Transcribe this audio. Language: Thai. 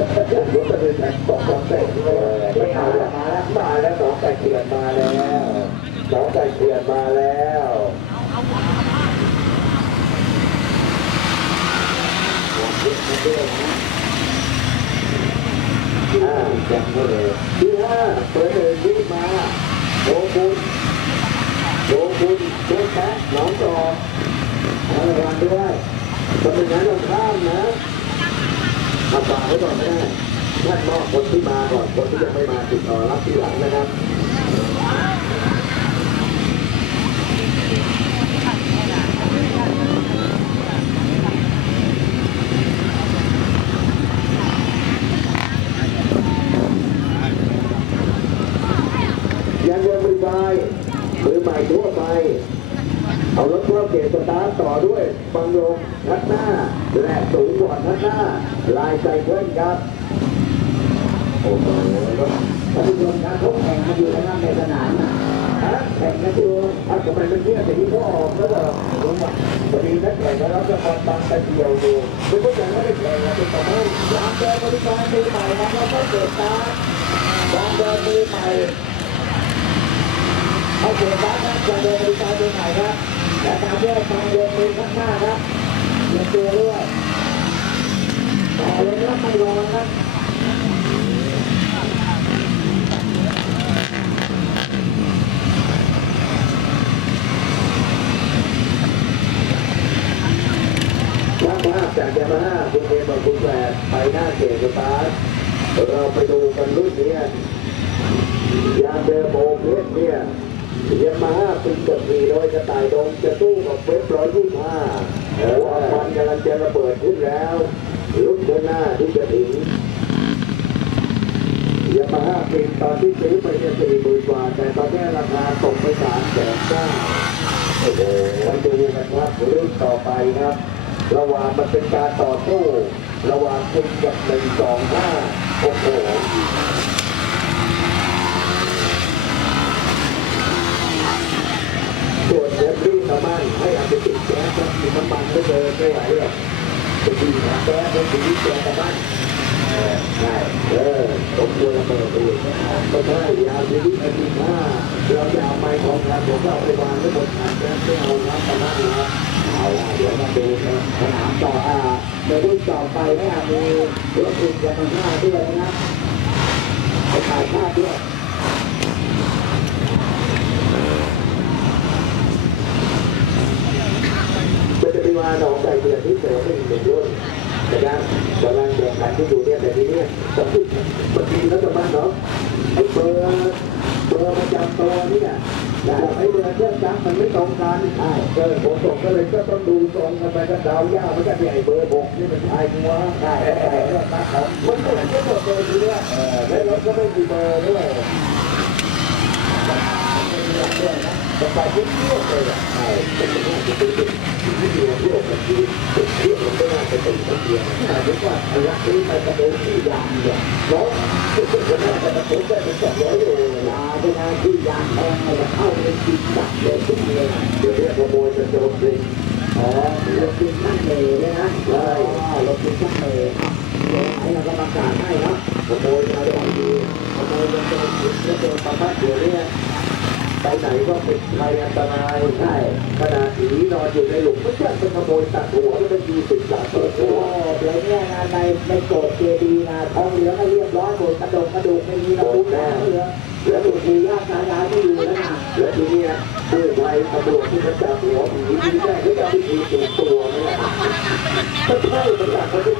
รู้จะเป็นแข่งสองสองแปดไม่เอาละมาแล้วมาแล้วสองแปดเถื่อนมาแล้วสองแปดเถื่อนมาแล้วอ่าแข่งเลยที่ห้าเปิดเลยวิ่งมาโดบุญโดบุญเช็คแพ้องจอกเอาระวังด้วยถ้าเป็นงั้นเราข้ามนะ เอาฝากไว้ก่อนไม่ได้ท่านมอบคนที่มาก่อนคนที่ยังไม่มาติดต่อรับทีหลังนะครับยานยนต์บริบายมือใหม่ทั่วไป เอารถเข้าเกียร์สตาร์ทต่อด้วยบังลมทัดหน้า และสูงกว่าทัดหน้า ลายใจเพื่อนครับโอ้โหท่านผู้ชมครับเขาแข่งกันอยู่นะครับในสนามนะฮะแข่งกันอยู่อะทำไมมันเที่ยงแต่ที่เขาออกแล้วเหรอรู้ป่ะพอดีนักแข่งแล้วจะคอนบังไปเดียวดูไม่เข้าใจว่าได้แข่งกันเป็นต่อไปยามเดินบริการมือใหม่นะครับก็เกิดตาร์ทยามเดินมือใหม่ เอาเสียบ้านนะจะเดินบริการมือใหม่ครับและตามด้วยทางเดินมือข้างหน้าครับเดินตัวด้วยแต่เลยครับไม่รอครับช่างภาพจากยามาฮ่าคุณเอบอกคุณแปดไปหน้าเกตสตาร์เราไปดูกันรุ่นนี้ยาเดอร์โมเพสเนี่ย ยามาฮ่าปีกับปีโดยกระต่ายดงจะสู้กับเวฟร้อยยี่ห้าความมันกำลังจะระเบิดขึ้นแล้วรุ่นข้างหน้าที่จะถึงยามาฮ่าปีตอนที่ซื้อไปเนี่ยสี่หมื่นกว่า แต่ตอนนี้ราคาตกไปสามแสนเก้าโอ้โหมาดูกันครับเรื่องต่อไปครับ ระหว่างมันเป็นการต่อสู้ระหว่างคุณกับหนึ่งสองห้าโอ้โห ส่วนเจฟรี่ตะมันให้อันเป็นติดแก๊สครับมีน้ำมันไม่เจอไม่ไหวหรอก จะดีนะแกเป็นสีที่แก๊สตะมันเออใช่เออผมควระเบิดเลยก็ใช่ยาชีวิตอันดีมากเราจะเอาไม้ของการผมก็เอาไปวางไว้บนถังแกไม่เอาน้ำตะมันนะเอาละเดี๋ยวมาดูนะสนามต่ออ่าในรุ่นต่อไปนี่ยมีรถอุ่นยามาฮ่าด้วยนะไปถ่ายภาพด้วย มันจะมีมาหนองไก่ เดือนที่เสริมเป็นหนึ่งรุ่นนะครับกำลังแข่งขันที่อยู่เนี่ยแต่ทีเนี้ยสมมติบางทีรัฐบาลเนาะไอ้เบอร์เบอร์ประจำตัวเนี่ยกับไอ้เบอร์เครื่องจักรมันไม่ตรงกันใช่เออผมส่งก็เลยก็ต้องดูตรงกันไปก็เดาวยากมันก็เนี่เบอร์หกนี่มันชายหัวใช่ใช่แล้วตัดของมันก็ไม่หมดเลยทีเนี้ยเออแล้วก็ไม่มีเบอร์ด้วยต่อไปที่เที่ยวเลยอะใช่เป็นเรื่อนที่เดียวยวกันที่เป็นเที่ยวมันไม่น่าจะเป็นคนเดียวแต่เรียกว่าระยะนี้ไปกระโดดที่ยางเนี่ยเนาะที่สุดก็น่าจะกระโดดได้เป็นสองร้อยโลลาไปนาที่ยางแพงจะเบเลยทุกเลยเดี๋ยวยก ขโมยจะโดนจริงอ๋อรถกินข้างเลยนะใช่รถกินข้างเลยเดี๋ยวให้เราก็ประกาศให้เนาะขโมยมาได้ดีขโมยจะโดนประมาเดี๋ยวนี้ ไปไหนก็เป็นภัยอันตรายใช่ขนาดผีนอนอยู่ในหลุมไม่ใช่เป็นขโมยตัดหัวแล้วเป็นยีสิบสามตัวโอ้เดี๋ยวนี้งานในในโกดเจดีนะทองเหลืองก็เรียบร้อยหมดกระดกกระดูกไม่มีนะคุณแม่เหลือแล้วดูดีญาติตายายไม่อยู่แล้วนะแล้วทีเนี้ยด้วยภัยตำรวจที่มันจับหัวผีที่ได้เขาจะเอาไปตีตัวตัวนี่แหละถ้าใช่มันจับเขาได้ยี่สิบสามสิบไม่ได้ขอ